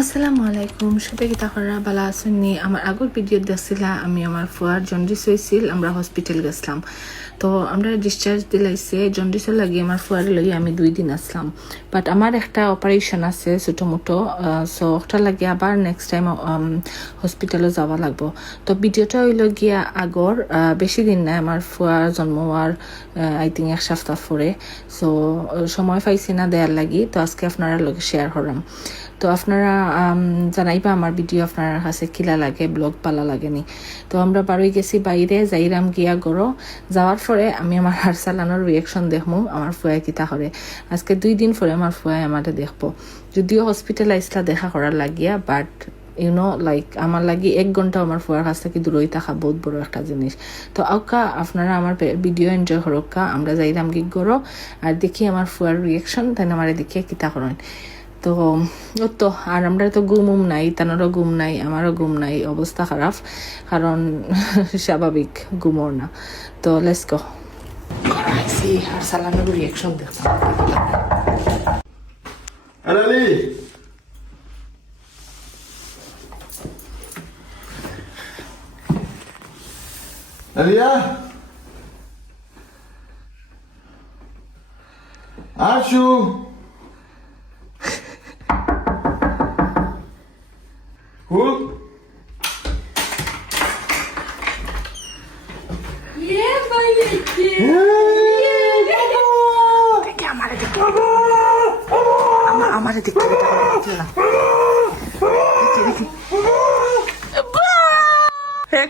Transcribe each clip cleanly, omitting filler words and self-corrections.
আসসালামু আলাইকুম, সবাই কি তাহরা ভালো আছেন নি? আমার আগের ভিডিও দেখছিলা আমি আমার ফুয়ার জন্ডিস হয়েছিল, আমরা হসপিটাল গেছিলাম। তো আমরা ডিসচার্জ দিলাইছে জন্ডিসের লাগি আমার ফুয়ার লাগি আমি 2 দিন আসলাম। বাট আমার একটা অপারেশন আছে ছোটো মোটো, সো ওটা লাগে আবার নেক্সট টাইম হসপিটালে যাওয়া লাগবো। তো ভিডিওটা হইল গিয়া আগর বেশি দিন নাই আমার ফুয়ার জন্ম হওয়ার আই থিঙ্ক 1 সপ্তাহ পরে। সো সময় পাইছি না দেয়ার লাগি, তো আজকে আপনারা লগে শেয়ার করলাম। তো আপনারা জানাইবা আমার ভিডিও আপনার কাছে কিলা লাগে, ব্লগ পালা লাগেনি। তো আমরা বারোই গেছি বাইরে, যাইরাম গিয়া গড়ো যাওয়ার পরে আমি আমার হার চালানোর রিয়েকশন দেখবো আমার ফুয়ায় কিতা করে। আজকে 2 দিন পরে আমার ফুয়ায় আমাদের দেখবো, যদিও হসপিটালাইজটা দেখা করার লাগিয়া, বাট লাইক আমার লাগি 1 ঘন্টা আমার ফুয়ার কাছ থেকে দূরই থাকা বহুত বড় একটা জিনিস। তো আউকা আপনারা আমার ভিডিও এনজয় করোকা, আমরা যাইরাম গিয়ে গড়ো আর দেখি আমার ফুয়ার রিয়েকশন, তাই আমার দেখে কিতা করেন। তো ও তো আর আমরা তো ঘুম নাই, তানারও ঘুম নাই, আমারও ঘুম নাই, অবস্থা খারাপ, কারণ স্বাভাবিক ঘুমোর না। তো লেটস গো। করাইছি আর সালানোর রিয়াকশন দেখতাম। আলালি আলিয়া আশু Cool? Yeah, baby. দেখে আমারে দেখতে আমারে দেখতে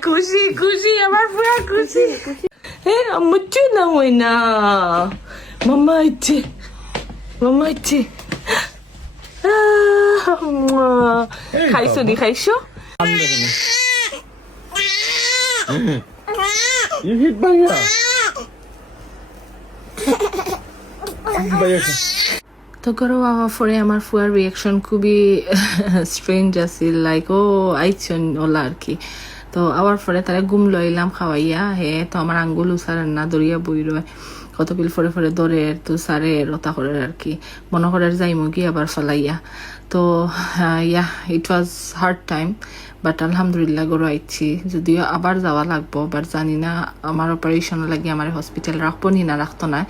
খুশি খুশি আমার পুরা খুশি। হ্যাঁ মুচ্ছু না হই না মামা ইচ্ছে খাইছো নি খাইছো? You hit Baya. তো গরো বাবা পরে আমার ফুয়ার রিয়াকশন খুবই স্ট্রেঞ্জ আছিল, লাইক ও আইছন ওলা আর কি। তো আবার পরে তারা ঘুম লইলাম খাওয়াইয়া, তো আমার আঙ্গুল উসারেন না, দরিয়া বই রয় কত পিল ফরে ধরে, তো সারে রতা করে আর কি, মনে করে যাইমু কি আবার ফলাইয়া। তো ইট ওয়াজ হার্ড টাইম, বাট আলহামদুলিল্লাহ গরু আইছি, যদিও আবার যাওয়া লাগবো, বাট জানি না আমার অপারেশন লাগে আমার হসপিটাল রাখবো নি না রাখতো না,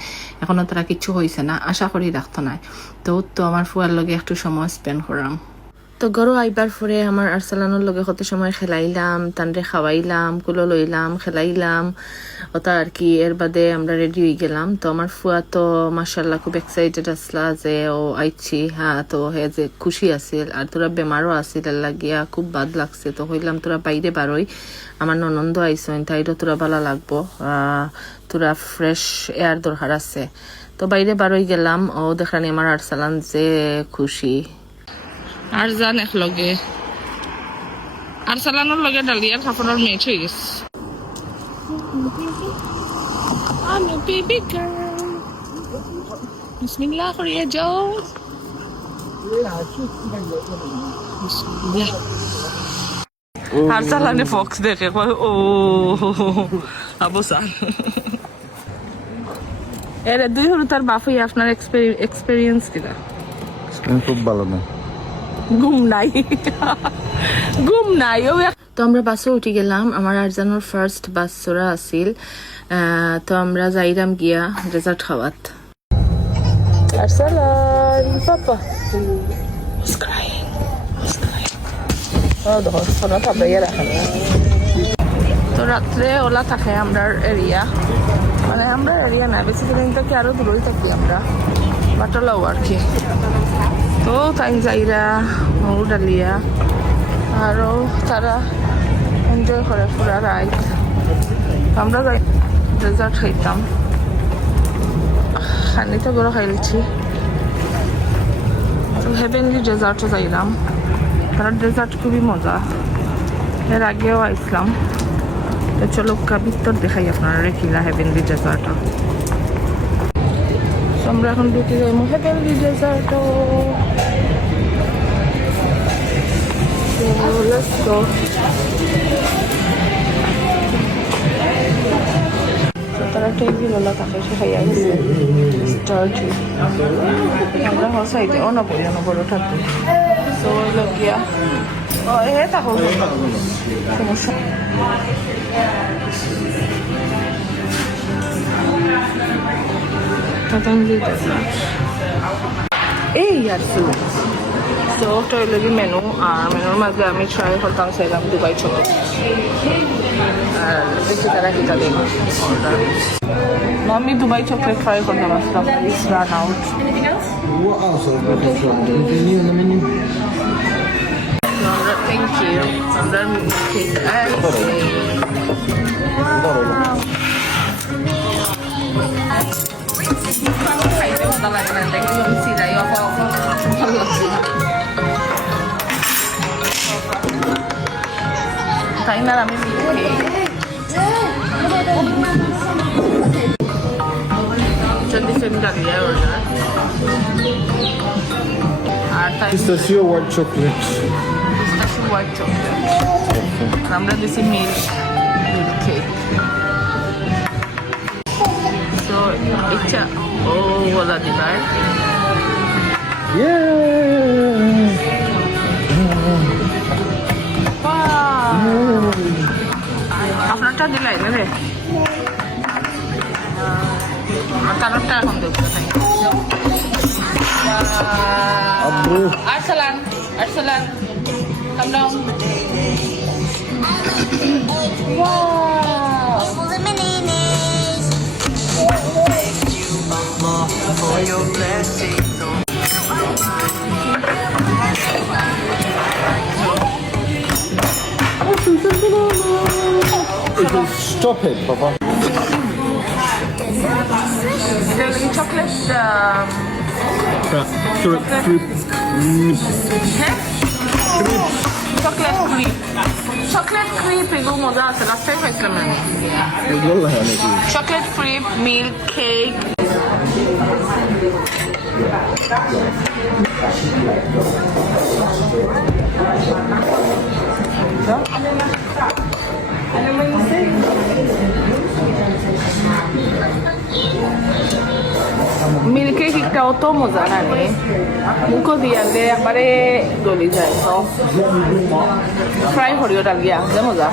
এখনো তারা কিছু হয়েছে না, আশা করি রাখতো না। তো আমার ফুয়ার লগে একটু সময় স্পেন্ড করলাম। তো গরু আইবার পরে আমার আরসালানোর লগে কত সময় খেলাইলাম, তানরে খাওয়াইলাম, কুলো লইলাম, খেলাইলাম ওটা আর কি। এর বাদে আমরা রেডি হয়ে গেলাম। তো আমার ফুয়া তো মাশাআল্লাহ খুব এক্সাইটেড আসলা যে ও আইছি, তো হে যে খুশি আছিল, আর তোরা বেমারও আছিল লাগিয়া খুব বাদ লাগছে। তো হইলাম তোরা বাইরে বারোই, আমার ননন্দ আইসেন, তাইরও তোরা ভালো লাগবো, তোরা ফ্রেশ এয়ার দরকার আছে। তো বাইরে বারোই গেলাম, ও দেখানি আমার আরসালান যে খুশি। আর জান এক লগে আর সালানোর লগে ডালিয়ার কাপড়ের মেচ হয়ে গেছে। আমি বেবি গার্ল বিসমিল্লাহ করিয়া যাও। আর সালানে ফক্স দেখে ও আবু সাল এর দুই হলো তার বাপই। আপনার এক্সপেরিয়েন্স কিনা? খুব ভালো না, ঘুম নাই ও। তো আমরা বাসে উঠে গেলাম, আমার আরজানোর ফার্স্ট বাস চড়া আছিল। তো আমরা যাইরাম গিয়া ডেজার্ট খাওয়াত। আরসালান পাপা তো রাত্রে ওলা থাকে আমরা এরিয়া, মানে আমরা এরিয়া না, বেসিক্যালি থেকে আরো দূরই থাকি আমরা, বাটলাও আর কি। তো তাই যাইরা মৌ ডালিয়া আরো তারা এনজয় করে পুরা রাইড। আমরা যাই ডেজার্ট খাইতাম, খানিতে বড় খাইলছি। তো হেভেনলি ডেজার্টও যাইলাম, কারণ ডেজার্ট খুবই মজা, এর আগেও আইসলাম। তো চলো ভিতর দেখাই আপনারা রেখিলা হেভেনলি ডেজার্টও। আমরা এখন ঢুকে যাই হেভেনলি ডেজার্টও। Let's go. তারা টেবিল ওলা থাকে সে খাইয়া গেছে স্টার্ট আমরা হসাইতে অনবরও থাকবে। তো হইলো গিয়া ও এ তা হোক সমস্যা এই আসু তো ওটা হইলো কি মেনু আর মেনুর মাঝে আমি ট্রাই করতাম চাইলাম দুবাই চকলেট আর দেখি তারা কি তাদের আমি দুবাই চকলেট ট্রাই করতাম Aslam it's run out What else have we got? Anything new in the menu? Thank you. আমরা কেক খাইতে ভালো লাগে না দেখি আমি সিরাই ভালো লাগছে তাই না আমি যদি সেম ডালিয়া অর্ডার আর তাই Pistachio white chocolate. pistachio white chocolate আর আমরা দিছি মিল্ক কেক তো ইচ্ছা ও বলা দিবার Yeah! আপনারটা দিলাই না রে কারণটা এখন দেখতে চাই Abro. Arsalan, come down. Wow. Stop it, Papa. The chocolate, Chocolate creep. chocolate creep. Chocolate creep এগুলো মজা আছে লাস্ট টাইম খাইছিলাম আমি والله عليك. chocolate creep milk cake মিল্কের কেকটা অত মজা না রে মুখো দিয়ালে একবারে গলি যায় তো ফ্রাই করিও ডালিয়া যে মজা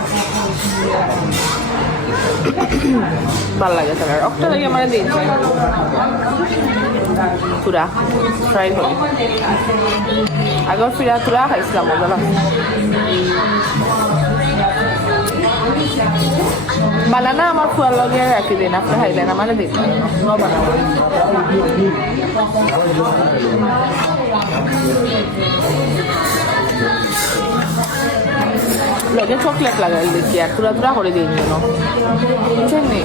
ভাল লাগে তার একটা লাগে মানে দিয়েছে পুরা ফ্রাই করি আগর ফিরা তুরা খাইছিলাম মজা লাগছে বানানা আমার ফুয়ার লগে রাখি দিন আপনি খাইলেন আমার দিন বানাবো লগে চকলেট লাগাই দিচ্ছি আর তুরা তুরা করে দিন যেন বুঝছেন নি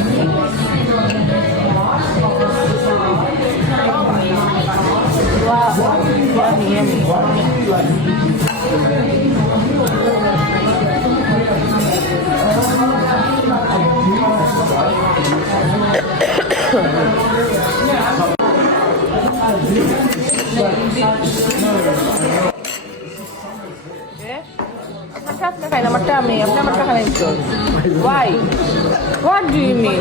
আপনার খাই না আমারটা আমি আপনি আমারটা খাই why what do you mean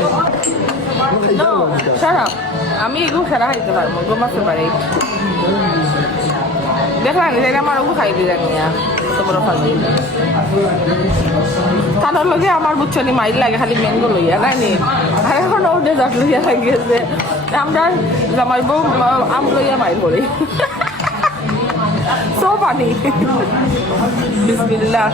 no সারা আমি এগুলো সারা খাইতে পারবো গোমাতে পারি দেখলাম এটা আমার ওগুলো খাই দিলেন নিয়া তোমার খালি কারোর লগে আমার বুচ্ছনি মাইল লাগে খালি ম্যাঙ্গো লইয়া নাইনি আর এখন ও ডেজার্ট লইয়া লাগিয়েছে আমরা জামাই বউ আম লইয়া মাইল করি so funny bismillah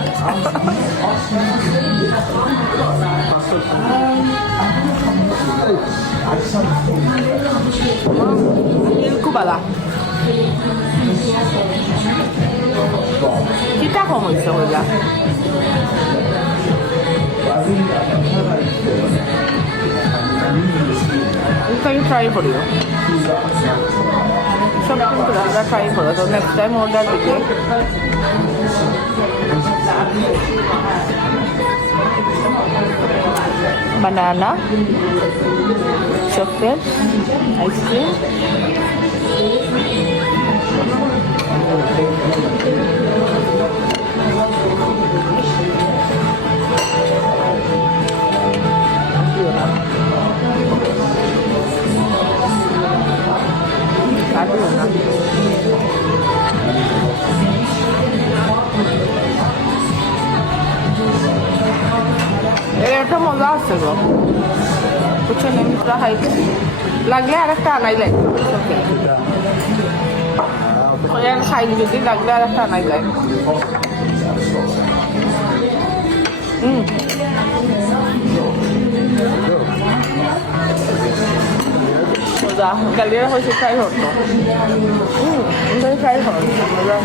kubala kita como hizo ya can you try for you সব কিন্তু আমরা ট্রাই করো তো নেক্সট টাইম অর্ডার দিতে বানানা চকলেট আইসক্রিম মজা আছে গো বুঝছেন আমি পুরা খাইছি লাগলে আর একটা আনাই লাগবে খাইনি যদি লাগলে আর একটা আনাই যায় মজা কালিয়া হয়েছে ফ্রাই হতো ফ্রাই হয় মজা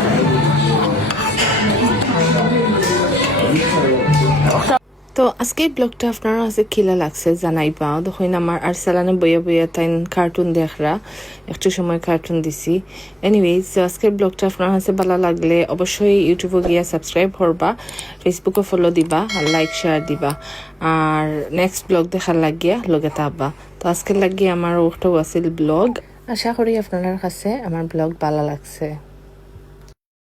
তো আজকে ব্লগটা আপনারা আছে খিলা লাগছে জানাইবা দেখুন আমার আরসালানে বইয়া বইয়া তাই কার্টুন দেখরা একটু সময় কার্টুন দিছি এনিওয়েজ আজকের ব্লগটা আপনার কাছে ভালো লাগলে অবশ্যই ইউটিউবে গিয়া সাবস্ক্রাইব করবা ফেসবুকে ফলো দিবা আর লাইক শেয়ার দিবা আর নেক্সট ব্লগ দেখার লাগিয়া লগে থাকবা তো আজকের লাগিয়ে আমার ওটাও আছিল ব্লগ আশা করি আপনার কাছে আমার ব্লগ ভালো লাগছে